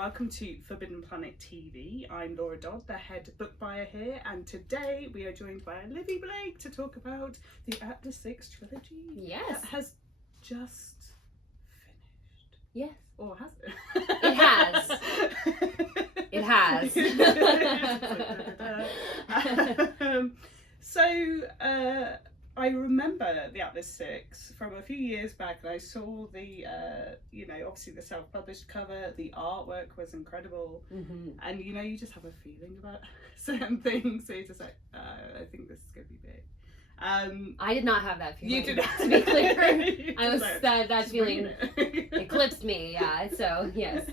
welcome to Forbidden Planet TV. I'm Laura Dodd, the head book buyer here, and today we are joined by Olivie Blake to talk about the Atlas 6 trilogy. Yes. That has just finished. Yes. Or has it? It has. It has. I remember the Atlas 6 from a few years back, and I saw the, obviously the self-published cover. The artwork was incredible, and you just have a feeling about certain things. So you're just like, I think this is going to be big. I did not have that feeling. You did. To be clear, I was that feeling eclipsed me. Yeah. So yes.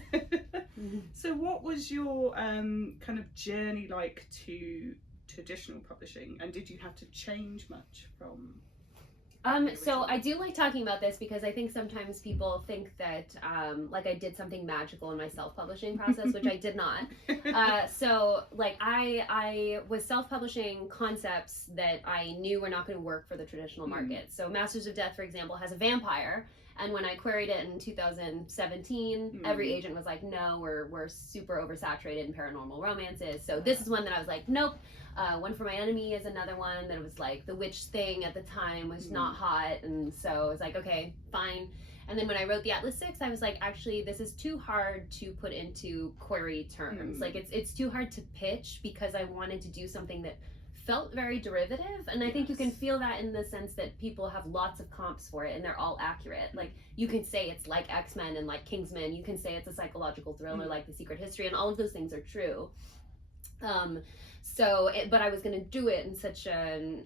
So what was your kind of journey like to traditional publishing, and did you have to change much from so I do like talking about this because I think sometimes people think that like I did something magical in my self-publishing process, which I did not. So like I was self-publishing concepts that I knew were not going to work for the traditional market. So Masters of Death, for example, has a vampire, and when I queried it in 2017, every agent was like, no, we're super oversaturated in paranormal romances. So this is one that I was like, nope. One for My Enemy is another one that was like the witch thing at the time was not hot, and so I was like, okay, fine. And then when I wrote the Atlas 6, I was like, actually, this is too hard to put into query terms. Like it's too hard to pitch because I wanted to do something that felt very derivative, and I think you can feel that in the sense that people have lots of comps for it and they're all accurate. Like you can say it's like X-Men and like Kingsman, you can say it's a psychological thriller like The Secret History, and all of those things are true. But I was going to do it in such an,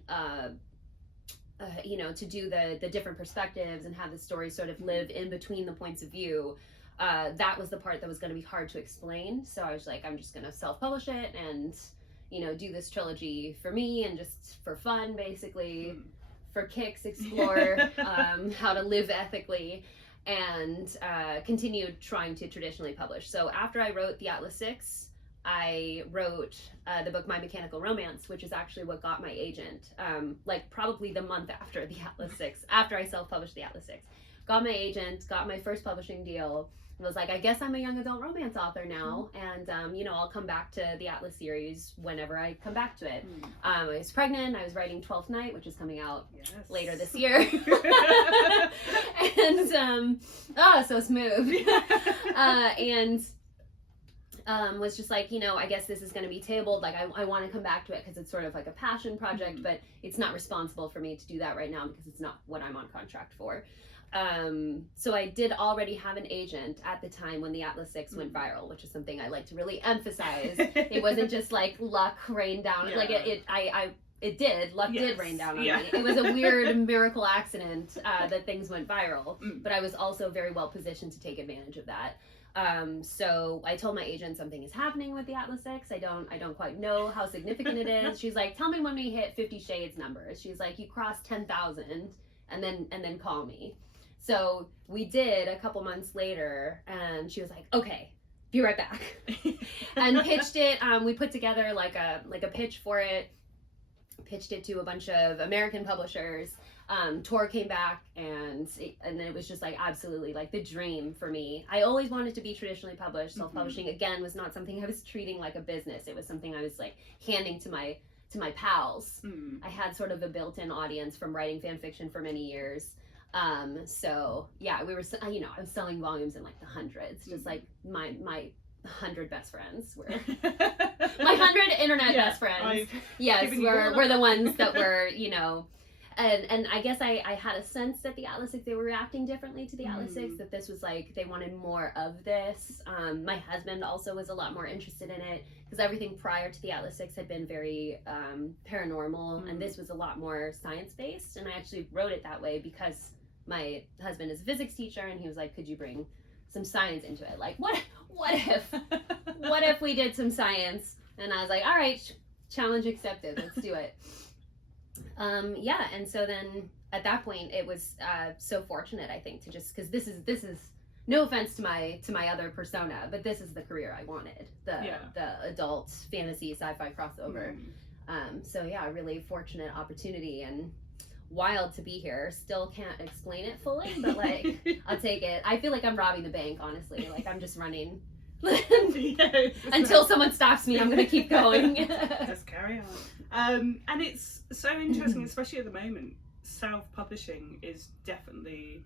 to do the different perspectives and have the story sort of live in between the points of view. That was the part that was going to be hard to explain. So I was like, I'm just going to self-publish it and, do this trilogy for me and just for fun, basically, for kicks, explore how to live ethically, and continued trying to traditionally publish. So after I wrote the Atlas 6, I wrote the book My Mechanical Romance, which is actually what got my agent, like probably the month after the Atlas 6, after I self-published the Atlas 6. Got my agent, got my first publishing deal, and was like, I guess I'm a young adult romance author now, and I'll come back to the Atlas series whenever I come back to it. I was pregnant, I was writing 12th Night, which is coming out later this year. And, so smooth. And was just like, I guess this is going to be tabled. Like, I want to come back to it because it's sort of like a passion project, but it's not responsible for me to do that right now because it's not what I'm on contract for. So I did already have an agent at the time when the Atlas 6 went viral, which is something I like to really emphasize. It wasn't just like luck rained down. Yeah. Like it did. Luck did rain down on me. It was a weird miracle accident that things went viral, but I was also very well positioned to take advantage of that. So I told my agent something is happening with the Atlas 6. I don't quite know how significant it is. She's like, tell me when we hit 50 Shades numbers. She's like, you crossed 10,000 and then call me. So we did a couple months later, and she was like, okay, be right back. And pitched it. We put together like a pitch for it, pitched it to a bunch of American publishers. Tor came back, and then it was just like absolutely like the dream for me. I always wanted to be traditionally published. Self-publishing again was not something I was treating like a business. It was something I was like handing to my pals. I had sort of a built-in audience from writing fan fiction for many years. So yeah, we were, I was selling volumes in like the hundreds, just like my 100 best friends were my 100 internet best friends. Were the ones that were, and I guess I had a sense that the Atlas 6, they were reacting differently to the Atlas 6, that this was like, they wanted more of this. My husband also was a lot more interested in it because everything prior to the Atlas 6 had been very paranormal, and this was a lot more science-based, and I actually wrote it that way because my husband is a physics teacher, and he was like, could you bring some science into it? Like, what if we did some science? And I was like, all right, challenge accepted, let's do it. And so then at that point it was so fortunate, I think, to just, because this is no offense to my other persona, but this is the career I wanted, the adult fantasy sci-fi crossover. So yeah, a really fortunate opportunity, and wild to be here. Still can't explain it fully, but like I'll take it. I feel like I'm robbing the bank, honestly. Like I'm just running Until someone stops me, I'm going to keep going. Just carry on. And it's so interesting, especially at the moment. Self-publishing is definitely,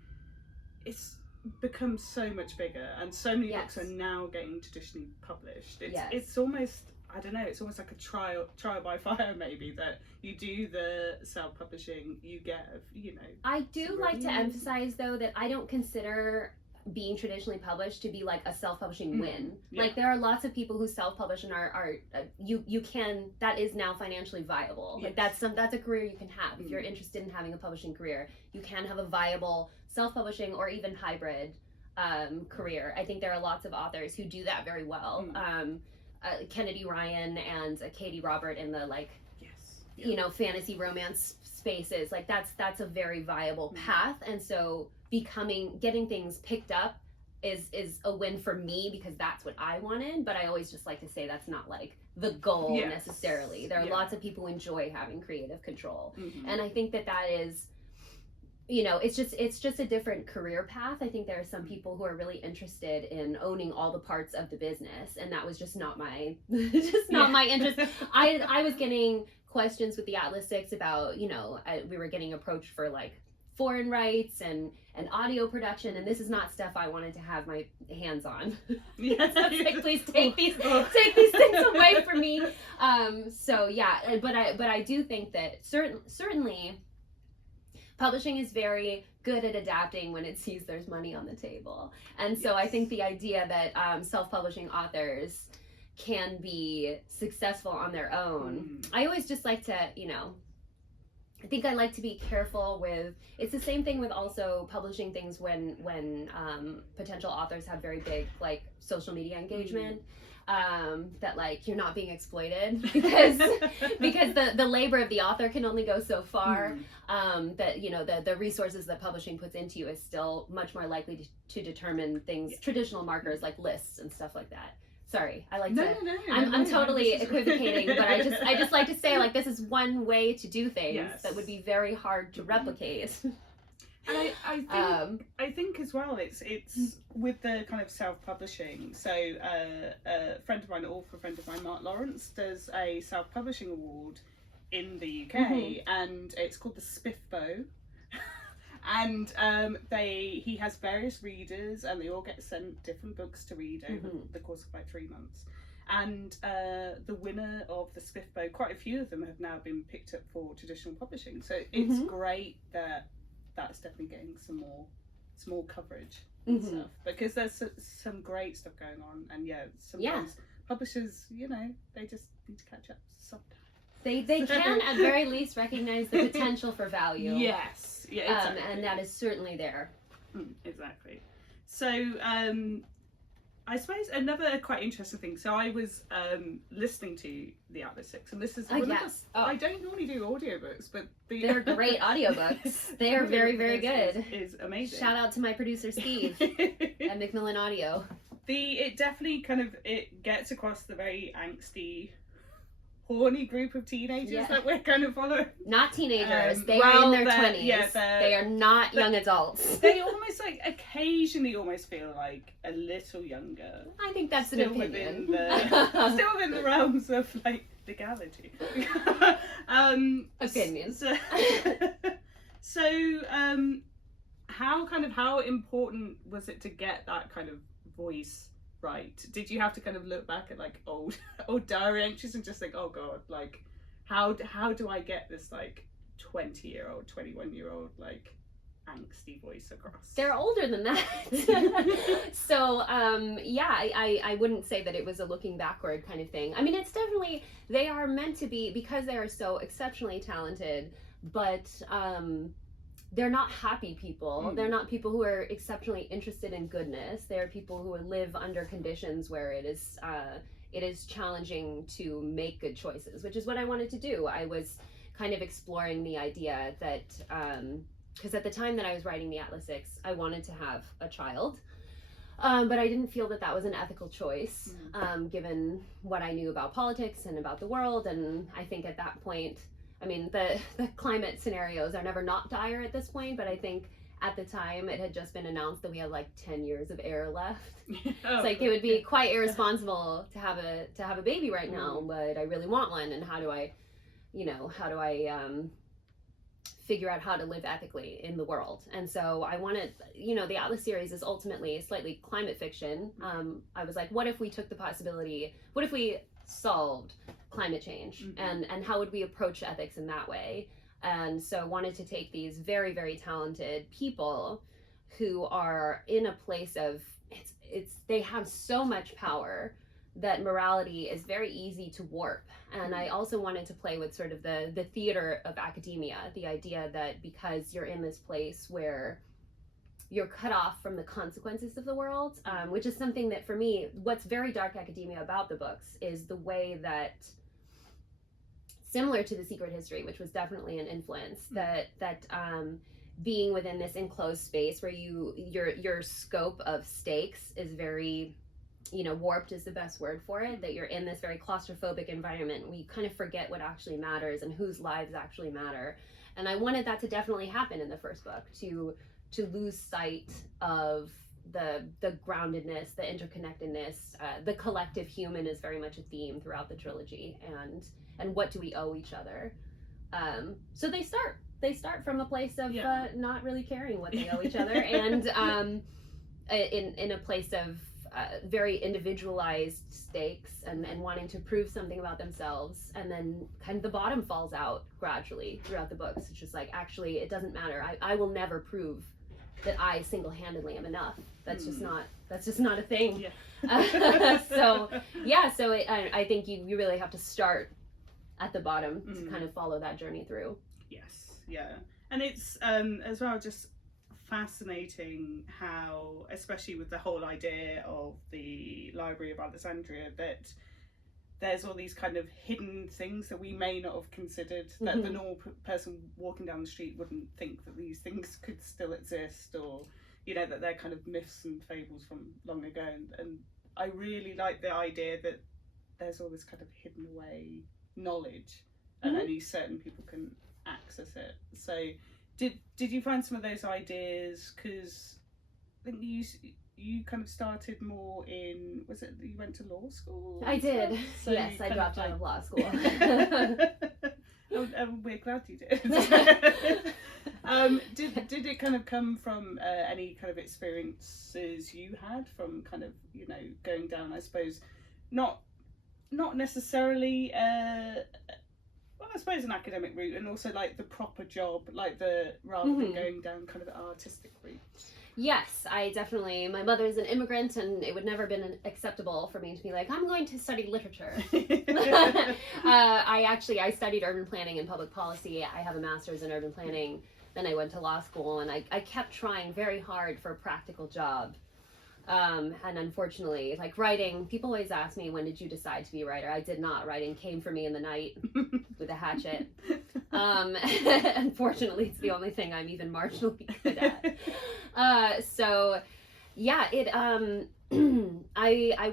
it's become so much bigger, and so many books are now getting traditionally published. It's almost, I don't know, it's almost like a trial by fire, maybe, that you do the self-publishing, you get, I do like to emphasize, though, that I don't consider being traditionally published to be like a self-publishing win. Like, there are lots of people who self-publish and are you can, that is now financially viable. Like, that's a career you can have. If you're interested in having a publishing career, you can have a viable self-publishing or even hybrid career. I think there are lots of authors who do that very well. Kennedy Ryan and Katie Robert in the fantasy romance spaces, like that's a very viable path. And so getting things picked up is a win for me, because that's what I wanted. But I always just like to say that's not like the goal necessarily. There are lots of people who enjoy having creative control, and I think that is, it's just a different career path. I think there are some people who are really interested in owning all the parts of the business, and that was just not my my interest. I was getting questions with the Atlas 6 about, we were getting approached for like foreign rights and audio production, and this is not stuff I wanted to have my hands on. Like, please take these things away from me. But I do think that certainly publishing is very good at adapting when it sees there's money on the table. And so I think the idea that self-publishing authors can be successful on their own, I always just like to, I think I like to be careful with, it's the same thing with also publishing things when potential authors have very big like social media engagement, that like you're not being exploited because the labor of the author can only go so far, that the resources that publishing puts into you is still much more likely to determine things, traditional markers like lists and stuff like that. Sorry, I like I'm totally equivocating, but I just like to say, like, this is one way to do things that would be very hard to replicate. And I think as well, it's with the kind of self-publishing. So a friend of mine, an author friend of mine, Mark Lawrence, does a self-publishing award in the UK, and it's called the Spiffbo. And he has various readers, and they all get sent different books to read over the course of like 3 months. And the winner of the Spiffbo, quite a few of them have now been picked up for traditional publishing. So it's great that that's definitely getting some more coverage and stuff, because there's some great stuff going on. And sometimes publishers, they just need to catch up sometimes. They can at very least recognize the potential for value. Yes. Yeah, exactly. And that is certainly there. Exactly. So I suppose another quite interesting thing. So I was listening to the Atlas 6, and this is I don't normally do audiobooks, but they're great audiobooks. They are very, very good. Is amazing. Shout out to my producer Steve at Macmillan Audio. It definitely it gets across the very angsty, horny group of teenagers that we're kind of following. Not teenagers. They are in their 20s. Yeah, they are not young adults. They almost occasionally almost feel like a little younger. I think that's an opinion. Still within the realms of like legality. Opinions. So how important was it to get that kind of voice right? Did you have to kind of look back at like old diary entries and just think, oh god, like how do I get this like 20-year-old, 21-year-old like angsty voice across? They're older than that. So I wouldn't say that it was a looking backward kind of thing. I mean, it's definitely, they are meant to be, because they are so exceptionally talented, but they're not happy people. They're not people who are exceptionally interested in goodness. They're people who live under conditions where it is challenging to make good choices, which is what I wanted to do. I was kind of exploring the idea that, because at the time that I was writing the Atlas 6, I wanted to have a child, but I didn't feel that that was an ethical choice, given what I knew about politics and about the world. And I think at that point, I mean, the climate scenarios are never not dire at this point, but I think at the time it had just been announced that we had like 10 years of air left. Oh, It's like it would be quite irresponsible to have a baby right now, but I really want one, and how do I figure out how to live ethically in the world? And so I wanted, the Atlas series is ultimately slightly climate fiction. I was like, what if we took the possibility, what if we solved climate change, and how would we approach ethics in that way? And so I wanted to take these very, very talented people who are in a place of, they have so much power that morality is very easy to warp. And I also wanted to play with sort of the theater of academia, the idea that because you're in this place where you're cut off from the consequences of the world, which is something that for me, what's very dark academia about the books is the way that, similar to The Secret History, which was definitely an influence, that being within this enclosed space where your scope of stakes is very, warped is the best word for it, that you're in this very claustrophobic environment where you kind of forget what actually matters and whose lives actually matter. And I wanted that to definitely happen in the first book, to lose sight of the groundedness, the interconnectedness, the collective human is very much a theme throughout the trilogy, and what do we owe each other? So they start from a place of not really caring what they owe each other, and in a place of very individualized stakes and wanting to prove something about themselves, and then kind of the bottom falls out gradually throughout the books. It's just like, actually, it doesn't matter. I will never prove that I single-handedly am enough. That's just not a thing. Yeah. So I think you really have to start at the bottom to kind of follow that journey through. Yes, yeah. And it's as well just fascinating how, especially with the whole idea of the Library of Alexandria, that there's all these kind of hidden things that we may not have considered, that the normal person walking down the street wouldn't think that these things could still exist, or that they're kind of myths and fables from long ago. And I really like the idea that there's all this kind of hidden away knowledge, and only certain people can access it. So did you find some of those ideas, because I think you kind of started more in, was it you went to law school? I did. So yes, I dropped out of law school. We're glad you did. Did it kind of come from any kind of experiences you had from kind of going down, I suppose, not necessarily I suppose an academic route, and also like the proper job, like rather than going down kind of the artistic route? Yes, my mother's an immigrant, and it would never have been acceptable for me to be like, I'm going to study literature. I studied urban planning and public policy. I have a master's in urban planning. Then I went to law school, and I kept trying very hard for a practical job. And unfortunately, like writing, people always ask me, when did you decide to be a writer? I did not. Writing came for me in the night with a hatchet. Unfortunately, it's the only thing I'm even marginally good at. I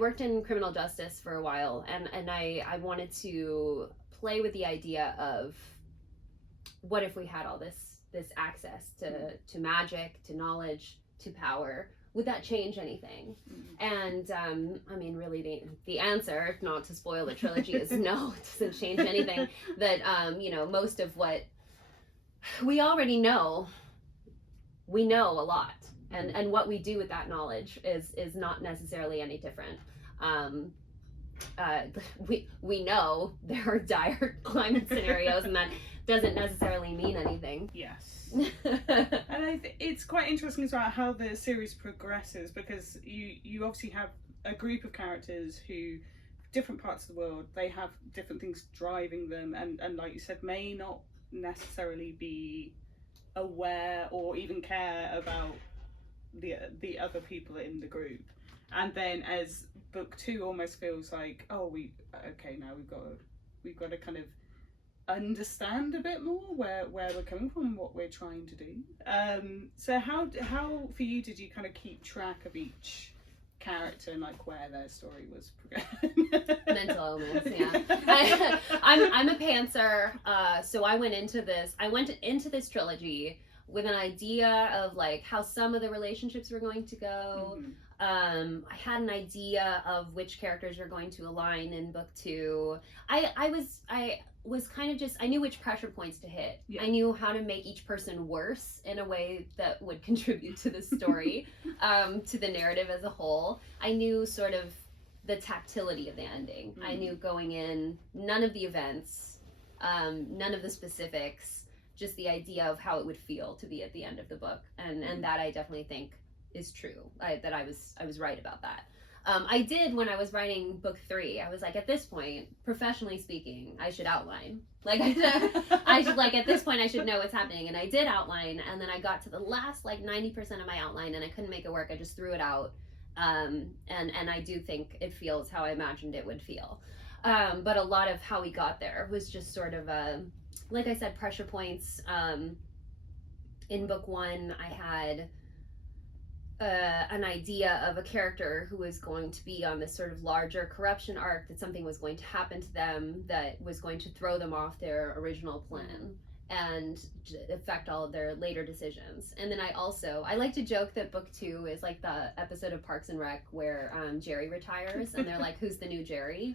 worked in criminal justice for a while, and I wanted to play with the idea of, what if we had all this access to magic, to knowledge, to power? Would that change anything? And really the answer, not to spoil the trilogy, is no, it doesn't change anything. That most of what we already know, we know a lot, and what we do with that knowledge is not necessarily any different. We know there are dire climate scenarios, and that doesn't necessarily mean anything. Yes. And it's quite interesting as well how the series progresses, because you obviously have a group of characters who, different parts of the world, they have different things driving them, and like you said, may not necessarily be aware or even care about the other people in the group. And then as book 2 almost feels like, now we've got to kind of understand a bit more where we're coming from, what we're trying to do. So how for you did you kind of keep track of each character and like where their story was progressing? Mental illness, yeah. I'm a pantser, so I went into this trilogy with an idea of like how some of the relationships were going to go. I had an idea of which characters were going to align in book 2. I was kind of just, I knew which pressure points to hit. I knew how to make each person worse in a way that would contribute to the story, to the narrative as a whole. I knew sort of the tactility of the ending. I knew going in, none of the events, none of the specifics, just the idea of how it would feel to be at the end of the book. And that I definitely think is true. That I was right about that. I did, when I was writing book 3, I was like, at this point, professionally speaking, I should outline. Like, I should, like, at this point, I should know what's happening. And I did outline, and then I got to the last, like, 90% of my outline, and I couldn't make it work. I just threw it out. And I do think it feels how I imagined it would feel. But a lot of how we got there was just sort of, like I said, pressure points. In book 1, I had an idea of a character who was going to be on this sort of larger corruption arc, that something was going to happen to them that was going to throw them off their original plan and affect all of their later decisions. And then I like to joke that book 2 is like the episode of Parks and Rec where Jerry retires and they're like, who's the new Jerry?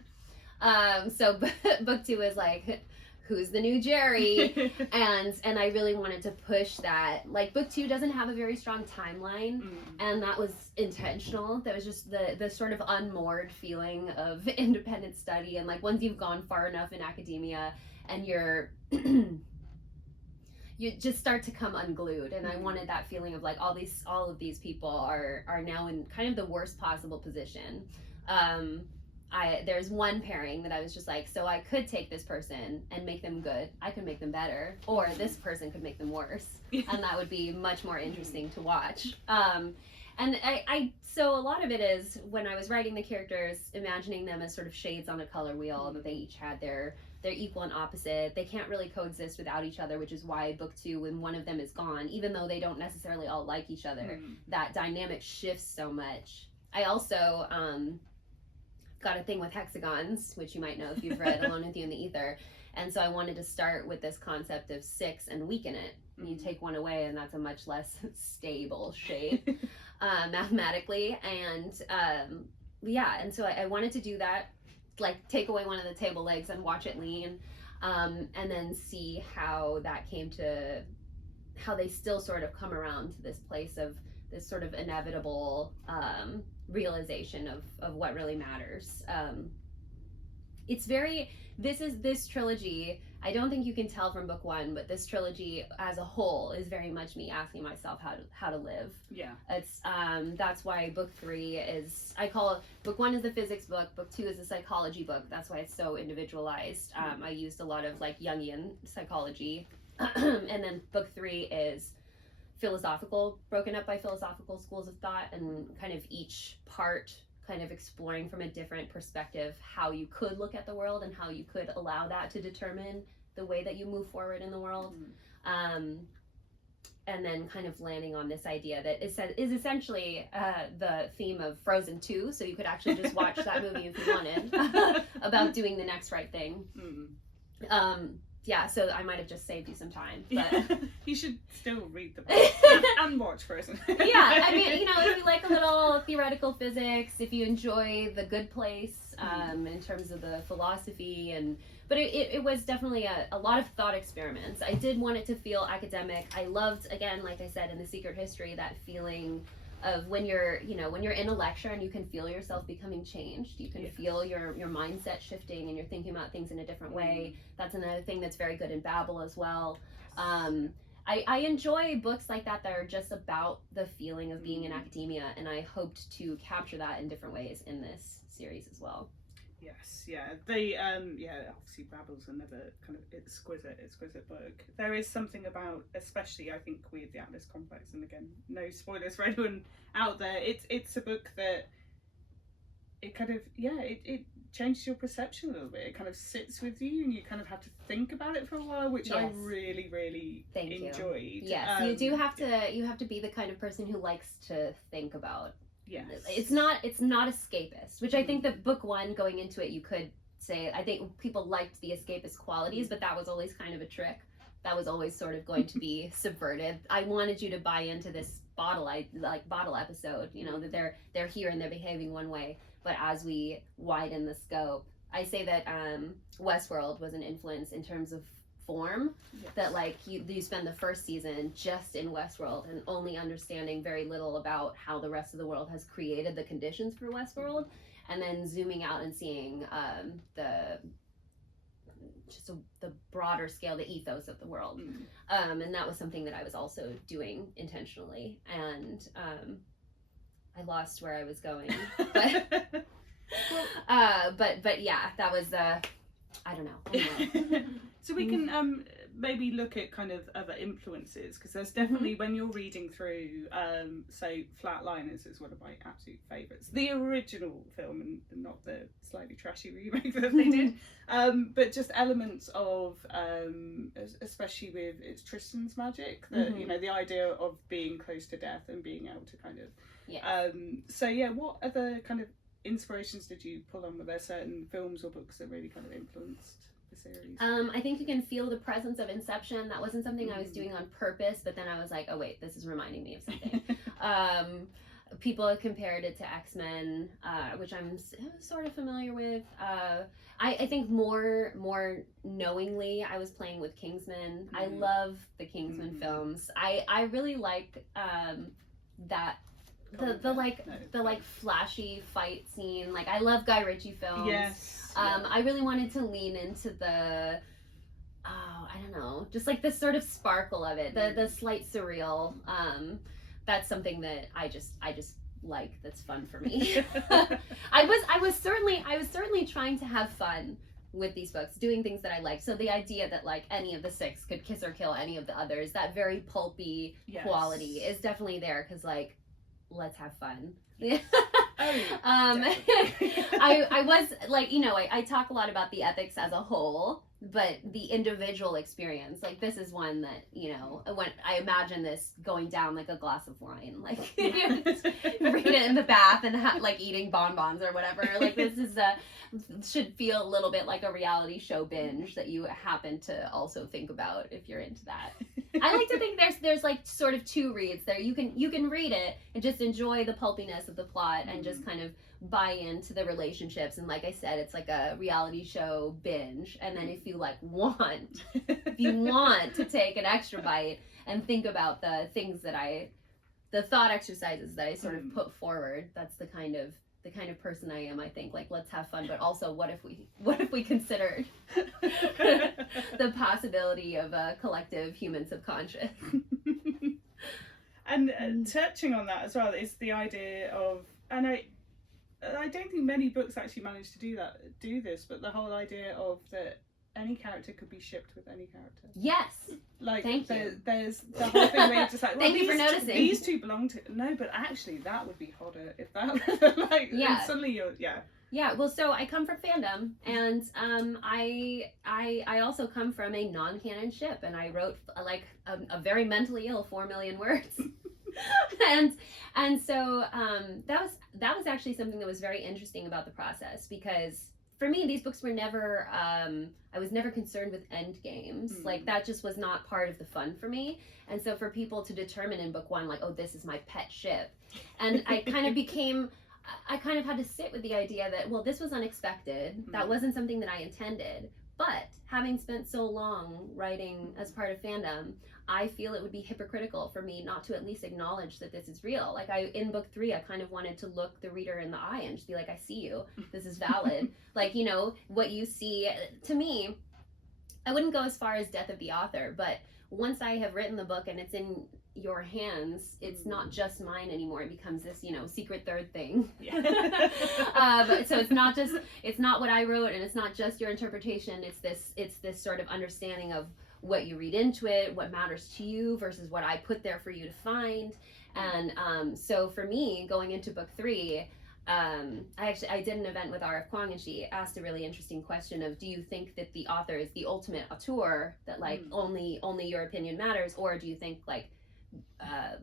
So book 2 is like, who's the new Jerry? and I really wanted to push that. Like, book 2 doesn't have a very strong timeline, and that was intentional. That was just the sort of unmoored feeling of independent study, and like once you've gone far enough in academia and you're you just start to come unglued. And I wanted that feeling of like all of these people are now in kind of the worst possible position. There's one pairing that I was just like, so I could take this person and make them good, I could make them better, or this person could make them worse, and that would be much more interesting to watch. And so a lot of it is, when I was writing the characters, imagining them as sort of shades on a color wheel, that they each had their equal and opposite. They can't really coexist without each other, which is why book 2, when one of them is gone, even though they don't necessarily all like each other, that dynamic shifts so much. I also got a thing with hexagons, which you might know if you've read Alone with You in the Ether. And so I wanted to start with this concept of 6 and weaken it. You take one away and that's a much less stable shape mathematically. And and so I wanted to do that, like take away one of the table legs and watch it lean, and then see how that came to, how they still sort of come around to this place of this sort of inevitable realization of what really matters. This trilogy, I don't think you can tell from book 1, but this trilogy as a whole is very much me asking myself how to live. It's that's why book 3 is, I call it, book 1 is the physics book, book 2 is the psychology book. That's why it's so individualized. I used a lot of like Jungian psychology. And then book 3 is philosophical, broken up by philosophical schools of thought, and kind of each part kind of exploring from a different perspective how you could look at the world and how you could allow that to determine the way that you move forward in the world. And then kind of landing on this idea that is essentially the theme of Frozen 2, so you could actually just watch that movie if you wanted, about doing the next right thing. So I might have just saved you some time, but you should still read the book and watch Frozen. I mean, if you like a little theoretical physics, if you enjoy The Good Place, in terms of the philosophy, but it was definitely a lot of thought experiments. I did want it to feel academic. I loved, again, like I said in The Secret History, that feeling of when you're in a lecture and you can feel yourself becoming changed. You can feel your mindset shifting and you're thinking about things in a different way. That's another thing that's very good in Babel as well. I enjoy books like that are just about the feeling of being in academia, and I hoped to capture that in different ways in this series as well. Obviously Babel's another kind of exquisite book. There is something about, especially I think with the Atlas Complex, and again, no spoilers for anyone out there, it's a book that it kind of it changes your perception a little bit. It kind of sits with you and you kind of have to think about it for a while, which I really enjoyed. Yes, you have to be the kind of person who likes to think about. It's not escapist, which I think that book 1, going into it, you could say, I think people liked the escapist qualities, but that was always kind of a trick that was always sort of going to be subverted. I wanted you to buy into this bottle episode, you know, that they're here and they're behaving one way, but as we widen the scope, I say that Westworld was an influence in terms of form. Yes. That like you spend the first season just in Westworld and only understanding very little about how the rest of the world has created the conditions for Westworld, and then zooming out and seeing the broader scale, the ethos of the world. And that was something that I was also doing intentionally, and I lost where I was going, but but yeah, that was I don't know. So we can maybe look at kind of other influences, because there's definitely, when you're reading through, so Flatliners is one of my absolute favourites. The original film, and not the slightly trashy remake that they did, but just elements of, especially with it's Tristan's magic, that you know, the idea of being close to death and being able to kind of, so yeah, what other kind of inspirations did you pull on? Were there certain films or books that really kind of influenced the series? I think you can feel the presence of Inception. That wasn't something I was doing on purpose, but then I was like, oh wait, this is reminding me of something. People have compared it to X-Men, which I'm sort of familiar with. I think more knowingly, I was playing with Kingsman. I love the Kingsman films. I really like that the flashy fight scene. Like, I love Guy Ritchie films. Yes. I really wanted to lean into the I don't know, just like this sort of sparkle of it, the slight surreal. That's something that I just like, that's fun for me. I was certainly trying to have fun with these books, doing things that I like. So the idea that like any of the six could kiss or kill any of the others, that very pulpy quality is definitely there, because like, let's have fun. I was like, you know, I talk a lot about the ethics as a whole, but the individual experience, like this is one that, you know, when I imagine this going down like a glass of wine, like read it in the bath and like eating bonbons or whatever. Like this is should feel a little bit like a reality show binge that you happen to also think about if you're into that. I like to think there's like sort of two reads there. You can read it and just enjoy the pulpiness of the plot and just kind of buy into the relationships, and like I said, it's like a reality show binge. And then if you want to take an extra bite and think about the things that the thought exercises that I sort of put forward, that's the kind of person I am, I think. Like, let's have fun, but also what if we considered the possibility of a collective human subconscious. And touching on that as well is the idea of, and I don't think many books actually manage to do this, but the whole idea of that any character could be shipped with any character. Yes. Like, thank you. There's the whole thing where you're just like, well, thank you for noticing. These two belong to, no, but actually that would be hotter if that, like, and suddenly you're, Yeah, well, so I come from fandom, and I also come from a non-canon ship, and I wrote like a very mentally ill 4 million words. and so that was actually something that was very interesting about the process, because for me, these books were never, I was never concerned with end games. Like, that just was not part of the fun for me. And so for people to determine in book one, like, oh, this is my pet ship. And I kind of had to sit with the idea that, well, this was unexpected. That wasn't something that I intended. But having spent so long writing as part of fandom, I feel it would be hypocritical for me not to at least acknowledge that this is real. Like, in book 3, I kind of wanted to look the reader in the eye and just be like, I see you. This is valid. Like, you know, what you see, to me, I wouldn't go as far as death of the author, but once I have written the book and it's in your hands, it's not just mine anymore. It becomes this, you know, secret third thing. So it's not what I wrote, and it's not just your interpretation. It's this sort of understanding of what you read into it, what matters to you versus what I put there for you to find. And so for me, going into book 3, I did an event with R.F. Kuang, and she asked a really interesting question of, do you think that the author is the ultimate auteur, that like only your opinion matters, or do you think like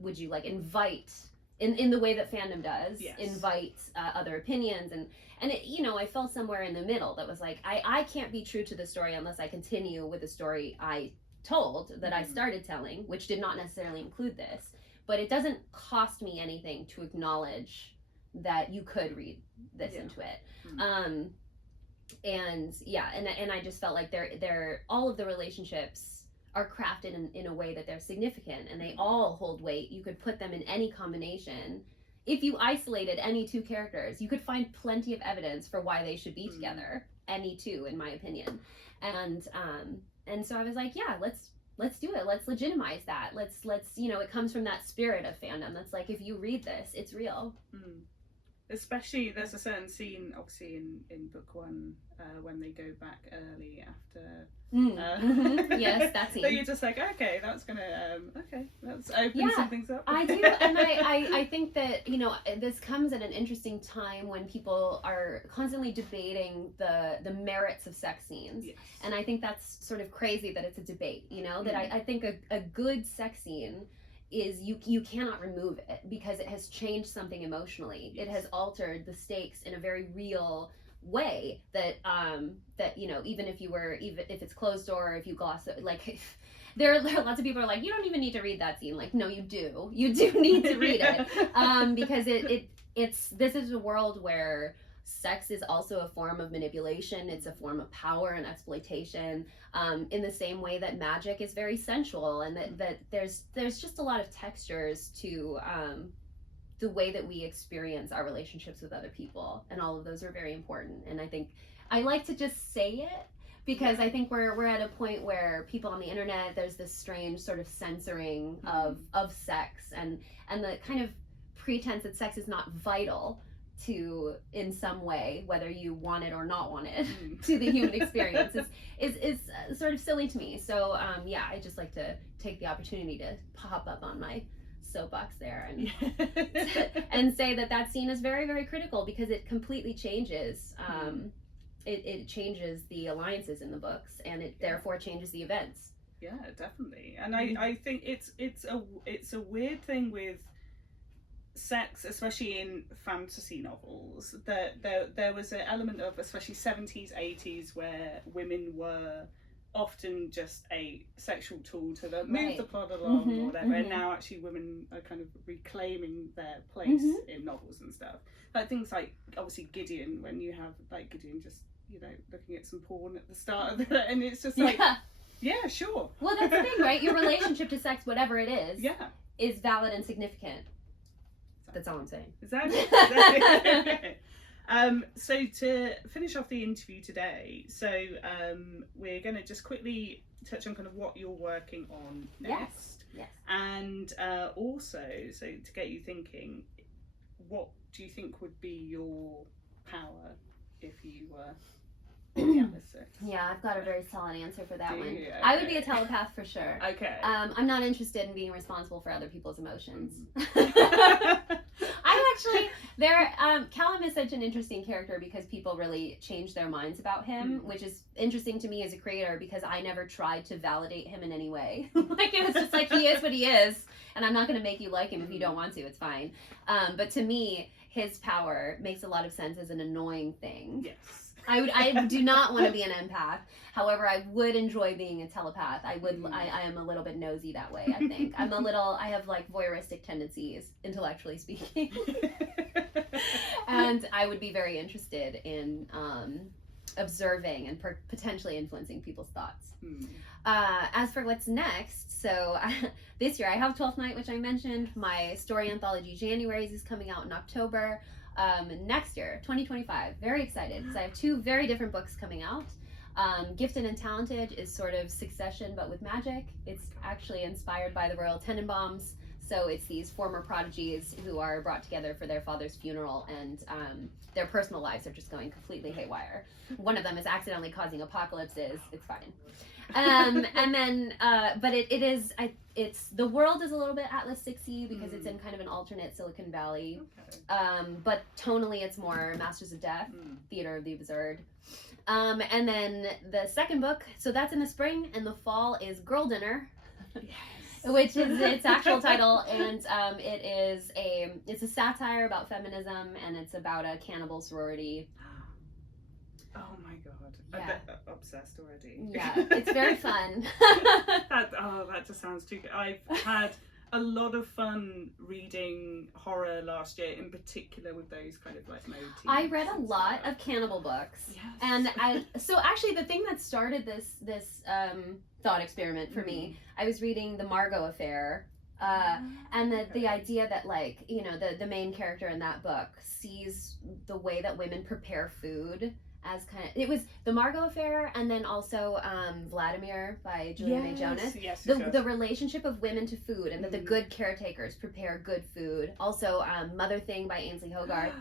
would you like invite in the way that fandom does, invite other opinions, and it, you know, I fell somewhere in the middle that was like, I can't be true to the story unless I continue with the story I told, that I started telling, which did not necessarily include this, but it doesn't cost me anything to acknowledge that you could read this into it. And I just felt like they're all of the relationships are crafted in a way that they're significant, and they all hold weight. You could put them in any combination. If you isolated any two characters, you could find plenty of evidence for why they should be together. Any two, in my opinion. And so I was like, yeah, let's do it. Let's legitimize that. Let's it comes from that spirit of fandom. That's like, if you read this, it's real. Especially, there's a certain scene, obviously, in book one, when they go back early after. Yes, that scene. So you're just like, okay, that's gonna, let's open some things up. I do, and I think that, this comes at an interesting time when people are constantly debating the merits of sex scenes. Yes. And I think that's sort of crazy that it's a debate, that I think a good sex scene is you cannot remove it because it has changed something emotionally. Yes. It has altered the stakes in a very real way that even if it's closed door, if you gloss it, like there are lots of people are like, you don't even need to read that scene. Like, no, you do need to read it, because this is a world where sex is also a form of manipulation. It's a form of power and exploitation, in the same way that magic is very sensual, and that there's just a lot of textures to the way that we experience our relationships with other people, and all of those are very important. And I think I like to just say it because I think we're at a point where people on the internet, there's this strange sort of censoring of sex and the kind of pretense that sex is not vital to, in some way, whether you want it or not want it, to the human experience is sort of silly to me. So I just like to take the opportunity to pop up on my soapbox there and say that scene is very, very critical, because it completely changes it changes the alliances in the books, and it therefore changes the events. Yeah, definitely. And I think it's a weird thing with sex, especially in fantasy novels, that there was an element of, especially 70s, 80s, where women were often just a sexual tool to move the plot along or whatever, and now actually women are kind of reclaiming their place in novels and stuff. Like things like, obviously, Gideon, when you have like Gideon just looking at some porn at the start of it, and it's just like, yeah, sure. Well, that's the thing, right? Your relationship to sex, whatever it is, is valid and significant. That's all I'm saying. Exactly. So to finish off the interview today, we're going to just quickly touch on kind of what you're working on next. Yes. And also, so to get you thinking, what do you think would be your power if you were in the Atlas 6? Yeah, I've got a very solid answer for that one. Okay. I would be a telepath for sure. Okay. I'm not interested in being responsible for other people's emotions. Callum is such an interesting character because people really change their minds about him, which is interesting to me as a creator, because I never tried to validate him in any way. Like, it was just like, he is what he is, and I'm not going to make you like him if you don't want to. It's fine. But to me, his power makes a lot of sense as an annoying thing. Yes. I do not want to be an empath. However, I would enjoy being a telepath. I am a little bit nosy that way, I think. I have like voyeuristic tendencies, intellectually speaking. And I would be very interested in observing and potentially influencing people's thoughts. As for what's next, so this year I have 12th Night, which I mentioned. My story anthology Januaries is coming out in October. Next year, 2025, very excited because I have two very different books coming out. Gifted and Talented is sort of Succession but with magic. It's actually inspired by the Royal Tenenbaums. So it's these former prodigies who are brought together for their father's funeral, and their personal lives are just going completely haywire. One of them is accidentally causing apocalypses. It's fine. And then, but it's the world is a little bit Atlas 6-y because it's in kind of an alternate Silicon Valley. Okay. But tonally, it's more Masters of Death, Theater of the Absurd. And then the second book, so that's in the spring, and the fall is Girl Dinner. Yes. Which is its actual title, and it's a satire about feminism, and it's about a cannibal sorority. Oh my god. Yeah. I'm obsessed already. Yeah, it's very fun. That just sounds too good. I've had a lot of fun reading horror last year, in particular with those kind of like motifs. I read a lot of cannibal books. Yes. And so actually the thing that started this thought experiment for me, I was reading The Margot Affair. And the idea that, like, you know, the main character in that book sees the way that women prepare food as kind of, it was The Margot Affair, and then also Vladimir by Julia May Jonas. Yes, the relationship of women to food, and that the good caretakers prepare good food. Also Mother Thing by Ainsley Hogarth.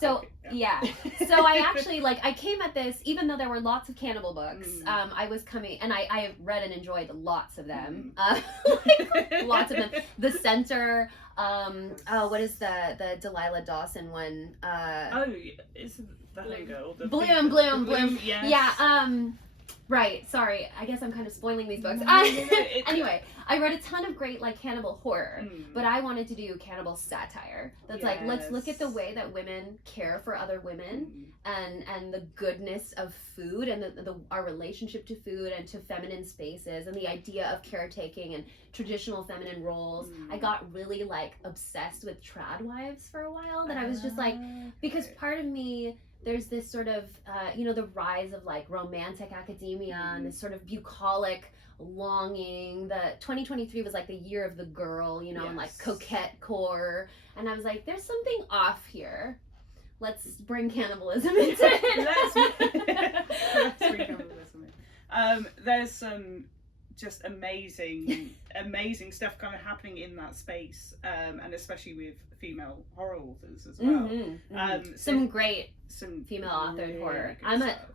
So yeah. So I actually, like, I came at this, even though there were lots of cannibal books, I was coming, and I read and enjoyed lots of them. Like, lots of them. The Center, what is the Delilah Dawson one? It's the Hunger. Bloom. Yes. Yeah, right, sorry. I guess I'm kind of spoiling these books. Anyway, I read a ton of great, like, cannibal horror, but I wanted to do cannibal satire. That's like, let's look at the way that women care for other women, and the goodness of food, and our relationship to food and to feminine spaces, and the idea of caretaking and traditional feminine roles. I got really, like, obsessed with trad wives for a while, that I was just like, because part of me, there's this sort of, you know, the rise of, like, romantic academia and this sort of bucolic longing. The 2023 was like the year of the girl, you know, and like coquette core. And I was like, there's something off here. Let's bring cannibalism into it. Let's bring cannibalism in. There's some just amazing stuff kind of happening in that space, and especially with female horror authors as well. Some female authored horror.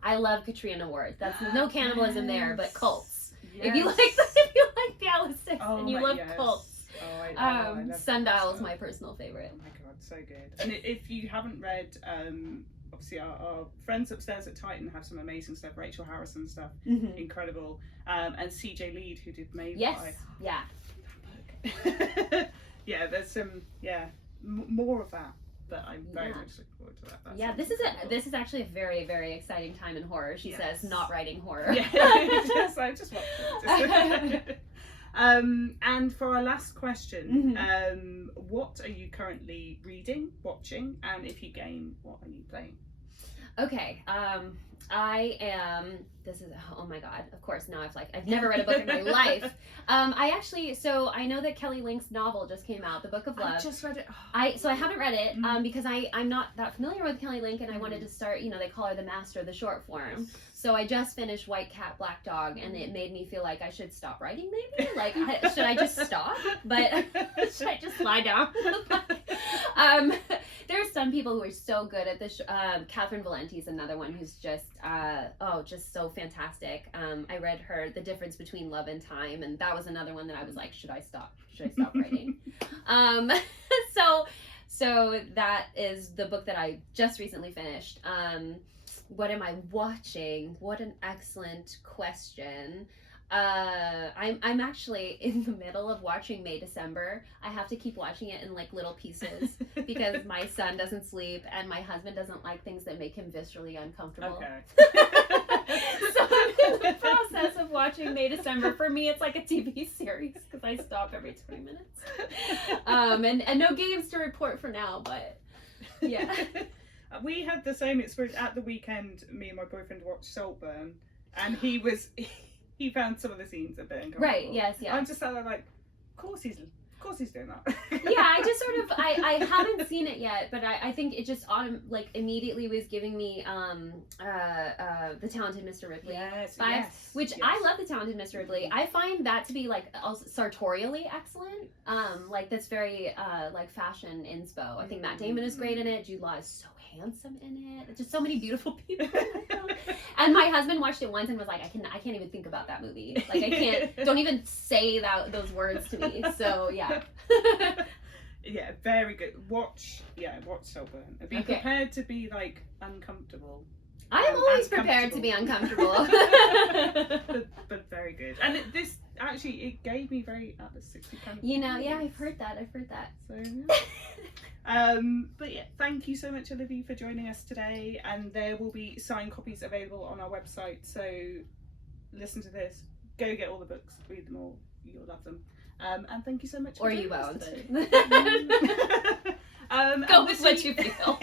I love Katrina Ward. That's no cannibalism there, but cults. Yes. If you like the Alice Six and you love cults, I love Sundial's my personal favorite. Oh my god, so good. And if you haven't read, obviously our friends upstairs at Titan have some amazing stuff. Rachel Harrison stuff, incredible. And CJ Lead, who did Mayfly. Yes, yeah. That book. Yeah, there's some more of that. But I'm very much looking forward to that. This is actually a very, very exciting time in horror. She says, not writing horror. Yeah, I just want to. And for our last question, what are you currently reading, watching, and if you game, what are you playing? Okay, I am, oh my god, of course, now I've never read a book in my life. I know that Kelly Link's novel just came out, The Book of Love. I just read it. I haven't read it, because I'm not that familiar with Kelly Link, and I wanted to start, you know, they call her the master of the short form. So I just finished White Cat, Black Dog, and it made me feel like I should stop writing, maybe? Like, should I just stop? But should I just lie down? There's some people who are so good at this. Catherine Valenti is another one who's just so fantastic. I read her The Difference Between Love and Time, and that was another one that I was like, should I stop writing? So that is the book that I just recently finished. What am I watching? What an excellent question. I'm actually in the middle of watching May December. I have to keep watching it in like little pieces because my son doesn't sleep and my husband doesn't like things that make him viscerally uncomfortable. Okay. So I'm in the process of watching May December. For me, it's like a TV series because I stop every 20 minutes. And no games to report for now, but yeah. We had the same experience at the weekend. Me and my boyfriend watched Saltburn, and he found some of the scenes a bit uncomfortable. Right, yes, yeah. I'm just like, of course he's doing that. Yeah, I just sort of, I haven't seen it yet, but I think it just immediately was giving me The Talented Mr. Ripley vibes, which I love The Talented Mr. Ripley. I find that to be like also sartorially excellent. Like that's very like fashion inspo. I think Matt Damon is great in it. Jude Law is so handsome in it. It's just so many beautiful people. And my husband watched it once and was like, I can't even think about that movie. Like don't even say those words to me. So yeah. Yeah, very good. Watch Saltburn. Be prepared to be like uncomfortable. I am always prepared to be uncomfortable. but very good. And this actually, it gave me very Atlas 60 kind of. You know, yeah, I've heard that. So But yeah, thank you so much, Olivie, for joining us today. And there will be signed copies available on our website. So listen to this, go get all the books, read them all. You'll love them. And thank you so much. Or you won't. Go with what you feel.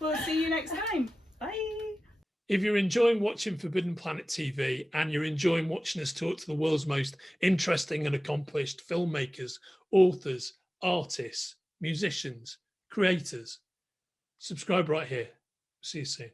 We'll see you next time. Bye. If you're enjoying watching Forbidden Planet TV and you're enjoying watching us talk to the world's most interesting and accomplished filmmakers, authors, artists, musicians, creators, subscribe right here. See you soon.